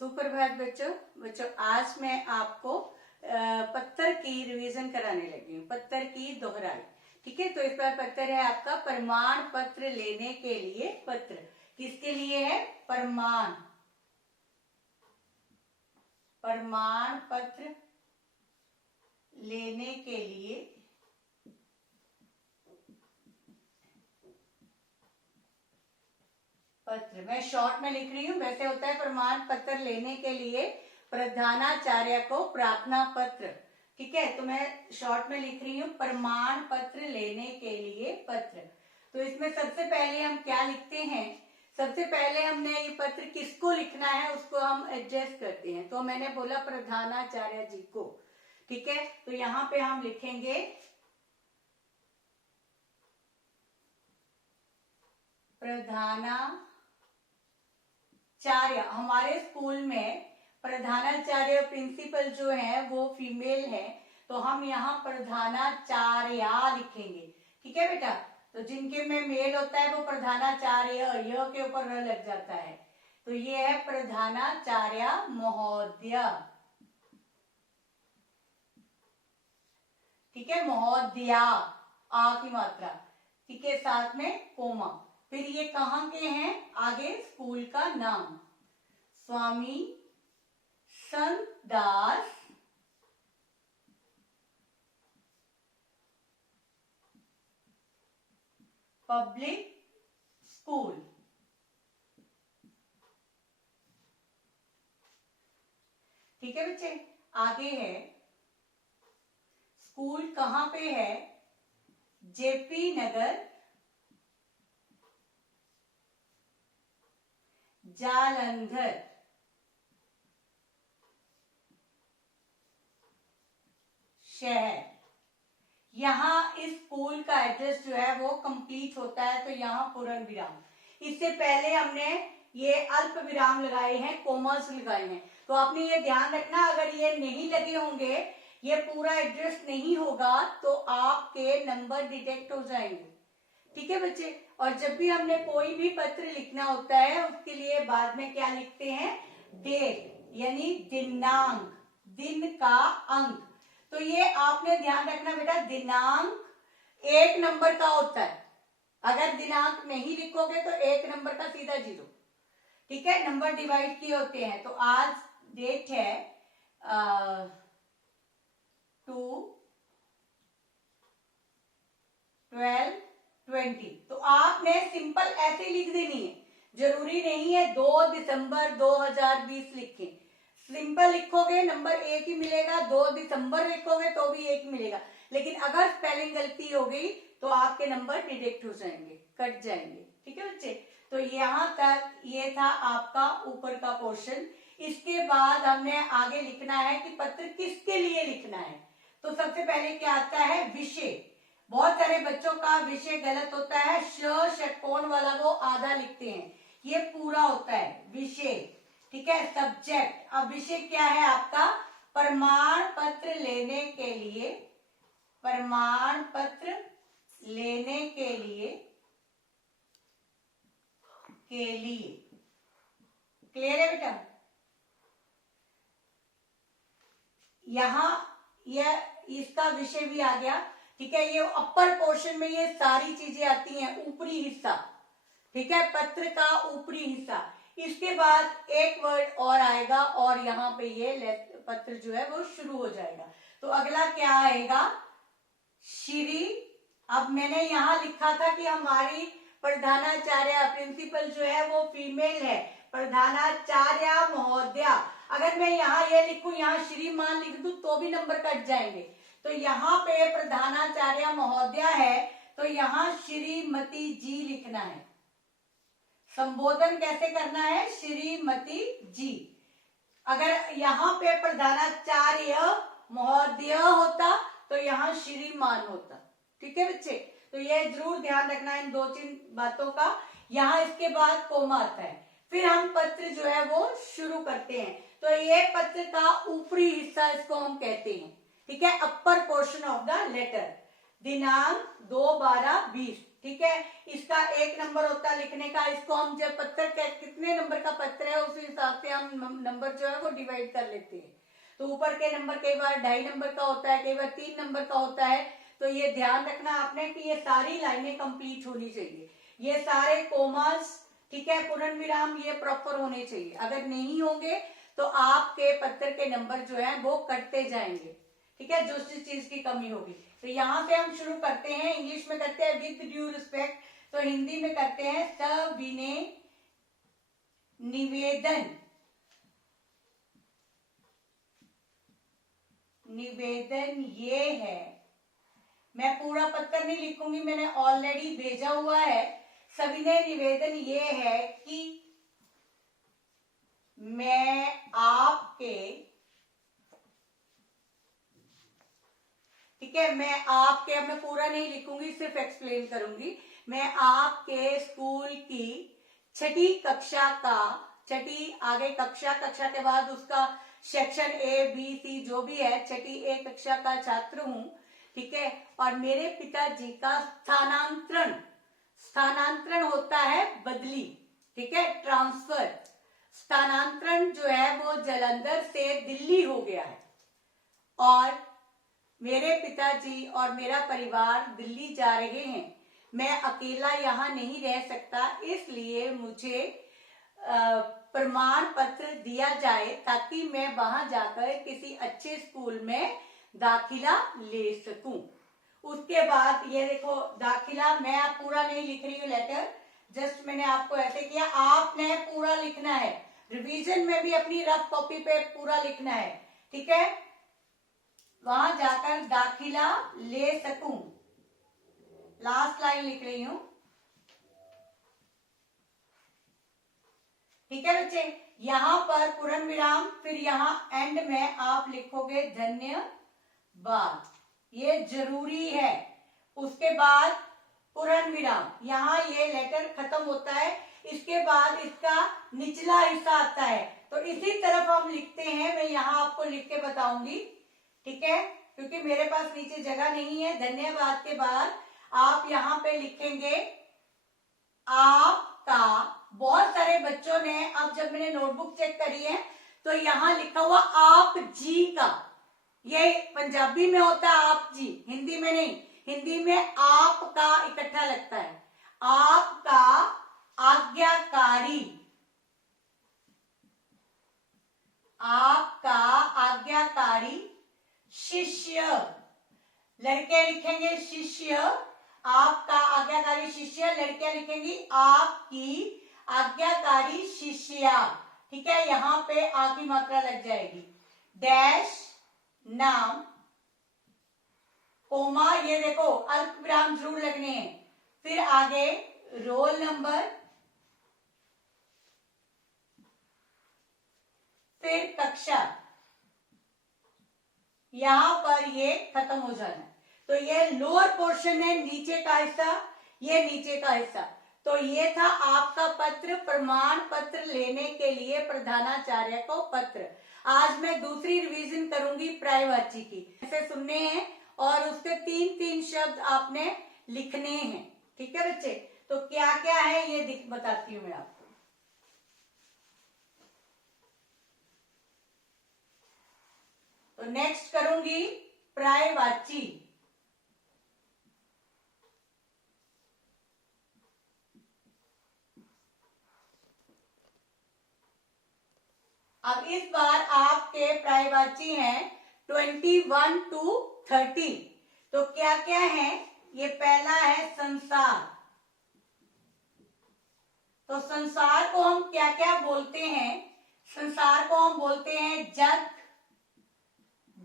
सुप्रभात बच्चों। आज मैं आपको पत्तर की रिवीजन कराने लगी हूँ, पत्तर की दोहराई। ठीक है, तो इस बार पत्तर है आपका प्रमाण पत्र लेने के लिए। पत्र किसके लिए है? प्रमाण पत्र लेने के लिए पत्र। मैं शॉर्ट में लिख रही हूँ, वैसे होता है प्रमाण पत्र लेने के लिए प्रधानाचार्य को प्रार्थना पत्र। ठीक है, तो मैं शॉर्ट में लिख रही हूँ प्रमाण पत्र लेने के लिए पत्र। तो इसमें सबसे पहले हम क्या लिखते हैं? सबसे पहले हमने ये पत्र किसको लिखना है उसको हम एडजस्ट करते हैं। तो मैंने बोला प्रधानाचार्य जी को। ठीक है, तो यहाँ पे हम लिखेंगे प्रधानाचार्य। हमारे स्कूल में प्रधानाचार्य प्रिंसिपल जो है वो फीमेल है, तो हम यहाँ प्रधानाचार्य लिखेंगे। ठीक है बेटा, तो जिनके में मेल होता है वो प्रधानाचार्य, य के ऊपर र लग जाता है, तो ये है प्रधानाचार्य महोदय। ठीक है, महोदया आ की मात्रा। ठीक है, साथ में कोमा। फिर ये कहाँ के हैं? आगे स्कूल का नाम स्वामी संत दास पब्लिक स्कूल। ठीक है बच्चे, आगे है स्कूल कहाँ पे है? जेपी नगर जालंधर। शहर। यहाँ इस स्कूल का एड्रेस जो है वो कंप्लीट होता है, तो यहाँ पूर्ण विराम। इससे पहले हमने ये अल्प विराम लगाए हैं, कॉमर्स लगाए हैं, तो आपने ये ध्यान रखना, अगर ये नहीं लगे होंगे, ये पूरा एड्रेस नहीं होगा, तो आपके नंबर डिटेक्ट हो जाएंगे। ठीक है बच्चे, और जब भी हमने कोई भी पत्र लिखना होता है उसके लिए बाद में क्या लिखते हैं? डेट, यानी दिनांक, दिन का अंक। तो ये आपने ध्यान रखना बेटा, दिनांक 1 नंबर का होता है। अगर दिनांक नहीं लिखोगे तो 1 नंबर का सीधा 0। ठीक है, नंबर डिवाइड किए होते हैं। तो आज डेट है 2/12/20। तो आपने सिंपल ऐसे लिख देनी है, जरूरी नहीं है 2 दिसंबर 2020 लिखें। सिंपल लिखोगे नंबर 1 ही मिलेगा, 2 दिसंबर लिखोगे तो भी 1 मिलेगा, लेकिन अगर स्पेलिंग गलती हो गई तो आपके नंबर डिडक्ट हो जाएंगे, कट जाएंगे। ठीक है बच्चे, तो यहाँ तक ये था आपका ऊपर का पोर्शन। इसके बाद हमने आगे लिखना है कि पत्र किसके लिए लिखना है। तो सबसे पहले क्या आता है? विषय। बहुत सारे बच्चों का विषय गलत होता है, षटकोण वाला वो आधा लिखते हैं, ये पूरा होता है विषय। ठीक है, सब्जेक्ट। अब विषय क्या है आपका? प्रमाण पत्र लेने के लिए, प्रमाण पत्र लेने के लिए क्लियर है बेटा? यहां यह इसका विषय भी आ गया। ठीक है, ये अपर पोर्शन में ये सारी चीजें आती हैं, ऊपरी हिस्सा। ठीक है, पत्र का ऊपरी हिस्सा। इसके बाद एक वर्ड और आएगा और यहाँ पे ये पत्र जो है वो शुरू हो जाएगा। तो अगला क्या आएगा? श्री। अब मैंने यहाँ लिखा था कि हमारी प्रधानाचार्य प्रिंसिपल जो है वो फीमेल है, प्रधानाचार्य महोदया। अगर मैं यहाँ ये लिखूं, यहाँ श्रीमान लिख दूं तो भी नंबर कट जाएंगे। तो यहाँ पे प्रधानाचार्य महोदया है, तो यहाँ श्रीमती जी लिखना है। संबोधन कैसे करना है? श्रीमती जी। अगर यहाँ पे प्रधानाचार्य महोदय होता तो यहाँ श्रीमान होता। ठीक है बच्चे, तो ये जरूर ध्यान रखना इन 2-3 बातों का। यहाँ इसके बाद कोमा आता है, फिर हम पत्र जो है वो शुरू करते हैं। तो ये पत्र का ऊपरी हिस्सा इसको हम कहते हैं। ठीक है, upper portion of the letter. दिनांक 2/12/20। ठीक है। इसका 1 नंबर होता है लिखने का। इसको हम जब पत्र कितने नंबर का पत्र है उस हिसाब से हम नंबर जो है वो डिवाइड कर लेते हैं। तो ऊपर के नंबर कई बार 2.5 नंबर का होता है, कई बार 3 नंबर का होता है। तो ये ध्यान रखना आपने कि ये सारी लाइनें कंप्लीट होनी चाहिए, ये सारे कोमास, ठीक है, पूर्ण विराम ये प्रॉपर होने चाहिए। अगर नहीं होंगे तो आपके पत्र के नंबर जो है वो कटते जाएंगे, ठीक है, जो चीज की कमी होगी। तो यहां से हम शुरू करते हैं। इंग्लिश में करते हैं विद ड्यू रिस्पेक्ट, तो हिंदी में करते हैं सविनय निवेदन। निवेदन ये है, मैं पूरा पत्र नहीं लिखूंगी, मैंने ऑलरेडी भेजा हुआ है। सविनय निवेदन ये है कि मैं आपके, ठीक है, मैं आपके, अब मैं पूरा नहीं लिखूंगी, सिर्फ एक्सप्लेन करूंगी। मैं आपके स्कूल की 6ठी कक्षा का, 6ठी आगे कक्षा, कक्षा के बाद उसका सेक्शन A B C जो भी है, 6ठी A कक्षा का छात्र हूं, ठीक है। और मेरे पिताजी का स्थानांतरण, स्थानांतरण होता है बदली, ठीक है, ट्रांसफर। स्थानांतरण जो है वो जालंधर से दिल्ली हो गया है और मेरे पिताजी और मेरा परिवार दिल्ली जा रहे हैं। मैं अकेला यहाँ नहीं रह सकता, इसलिए मुझे प्रमाण पत्र दिया जाए ताकि मैं वहां जाकर किसी अच्छे स्कूल में दाखिला ले सकूं। उसके बाद ये देखो दाखिला, मैं आप पूरा नहीं लिख रही हूँ लेटर, जस्ट मैंने आपको ऐसे किया। आपने पूरा लिखना है, रिवीजन में भी अपनी रफ कॉपी पे पूरा लिखना है, ठीक है। वहां जाकर दाखिला ले सकूं, लास्ट लाइन लिख रही हूं, ठीक है बच्चे। यहां पर पूर्ण विराम, फिर यहां एंड में आप लिखोगे धन्यवाद, ये जरूरी है। उसके बाद पूर्ण विराम, यहां ये लेटर खत्म होता है। इसके बाद इसका निचला हिस्सा आता है, तो इसी तरफ हम लिखते हैं। मैं यहां आपको लिख के बताऊंगी, ठीक है, क्योंकि मेरे पास नीचे जगह नहीं है। धन्यवाद के बाद आप यहां पे लिखेंगे आपका। बहुत सारे बच्चों ने, अब जब मैंने नोटबुक चेक करी है तो यहां लिखा हुआ आप जी का, ये पंजाबी में होता है आप जी, हिंदी में नहीं। हिंदी में आपका इकट्ठा लगता है। आपका आज्ञाकारी, आपका आज्ञाकारी शिष्य, लड़के लिखेंगे शिष्य, आपका आज्ञाकारी शिष्य। लड़कियां लिखेंगी आपकी आज्ञाकारी शिष्या, ठीक है। यहां पे आ की मात्रा लग जाएगी। डैश नाम, कोमा, ये देखो अल्प विराम जरूर लगने हैं। फिर आगे रोल नंबर, फिर कक्षा, यहां पर ये खत्म हो जाना है। तो ये लोअर पोर्शन है, नीचे का हिस्सा, ये नीचे का हिस्सा। तो ये था आपका पत्र, प्रमाण पत्र लेने के लिए प्रधानाचार्य को पत्र। आज मैं दूसरी रिवीजन करूंगी पर्यायवाची की, ऐसे सुनने हैं और उसके 3-3 शब्द आपने लिखने हैं, ठीक है बच्चे। तो क्या क्या है ये बताती हूं मैं आपको। तो नेक्स्ट करूंगी पर्यायवाची। अब इस बार आपके पर्यायवाची हैं 21 to 30। तो क्या क्या है, ये पहला है संसार। तो संसार को हम क्या क्या बोलते हैं? संसार को हम बोलते हैं जग,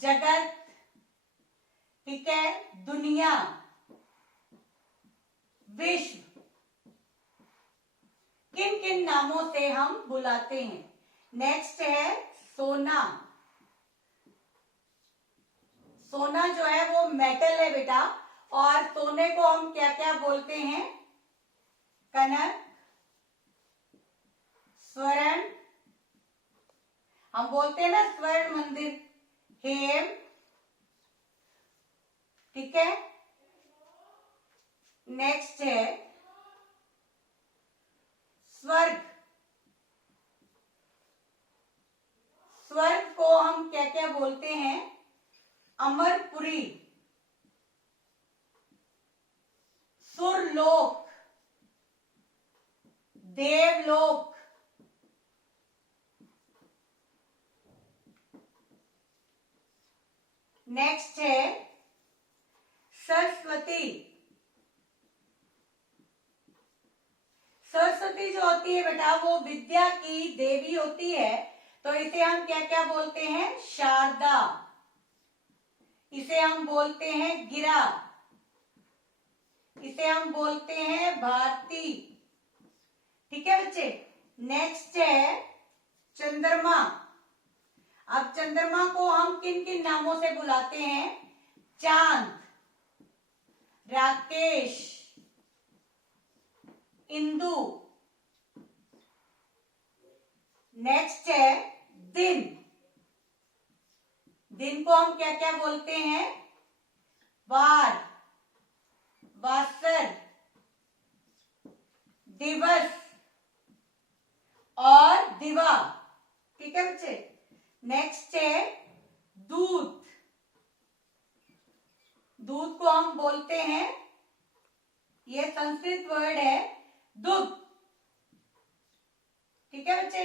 जगत, ठीक है, दुनिया, विश्व। किन किन नामों से हम बुलाते हैं? नेक्स्ट है सोना। सोना जो है वो मेटल है बेटा, और सोने को हम क्या क्या बोलते हैं? कनक, स्वर्ण, हम बोलते हैं ना स्वर्ण मंदिर, हेम, ठीक है, नेक्स्ट है स्वर्ग। स्वर्ग को हम क्या क्या बोलते हैं? अमरपुरी, सुरलोक, देवलोक, नेक्स्ट है सरस्वती। सरस्वती जो होती है बेटा वो विद्या की देवी होती है, तो इसे हम क्या क्या बोलते हैं? शारदा, इसे हम बोलते हैं गिरा, इसे हम बोलते हैं भारती। ठीक है बच्चे। नेक्स्ट है चंद्रमा। अब चंद्रमा को हम किन किन नामों से बुलाते हैं? चांद, राकेश, इंदु। नेक्स्ट है दिन। दिन को हम क्या क्या बोलते हैं? वार, वासर, दिवस और दिवा। ठीक है बच्चे। नेक्स्ट है दूध। दूध को हम बोलते हैं, ये संस्कृत वर्ड है, दुग्ध। ठीक है बच्चे।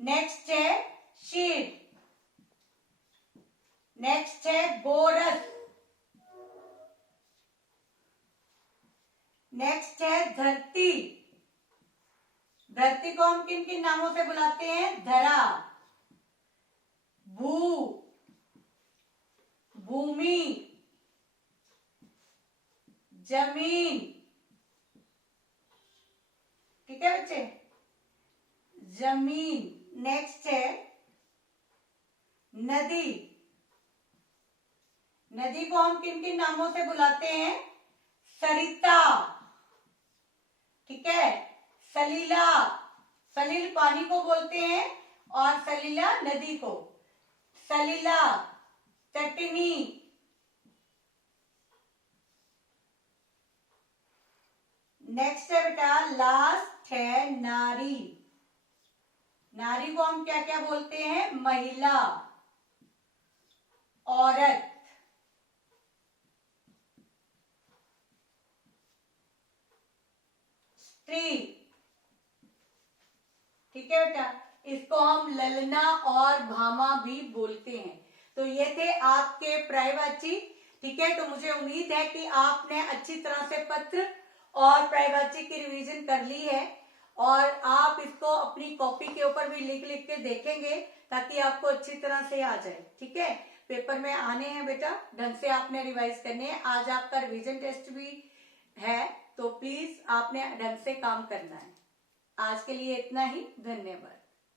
नेक्स्ट है क्षीर, नेक्स्ट है गोरस, नेक्स्ट है धरती। धरती को हम किन किन नामों से बुलाते हैं? धरा, भू, भूमि, जमीन। ठीक है बच्चे, जमीन। नेक्स्ट है नदी। नदी को हम किन किन नामों से बुलाते हैं? सरिता, ठीक है, सलीला, सलील पानी को बोलते हैं और सलीला नदी को, सलीला, चटनी। नेक्स्ट है बेटा लास्ट है नारी। नारी को हम क्या क्या बोलते हैं? महिला, औरत। स्त्री। ठीक है बेटा, इसको हम ललना और भामा भी बोलते हैं। तो ये थे आपके प्रायवाची। ठीक है, तो मुझे उम्मीद है कि आपने अच्छी तरह से पत्र और प्रायवाची की रिवीजन कर ली है और आप इसको अपनी कॉपी के ऊपर भी लिख लिख के देखेंगे ताकि आपको अच्छी तरह से आ जाए। ठीक है, पेपर में आने हैं बेटा, ढंग से आपने रिवाइज करने हैं। आज आपका रिवीजन टेस्ट भी है, तो प्लीज आपने ढंग से काम करना है। आज के लिए इतना ही, धन्यवाद।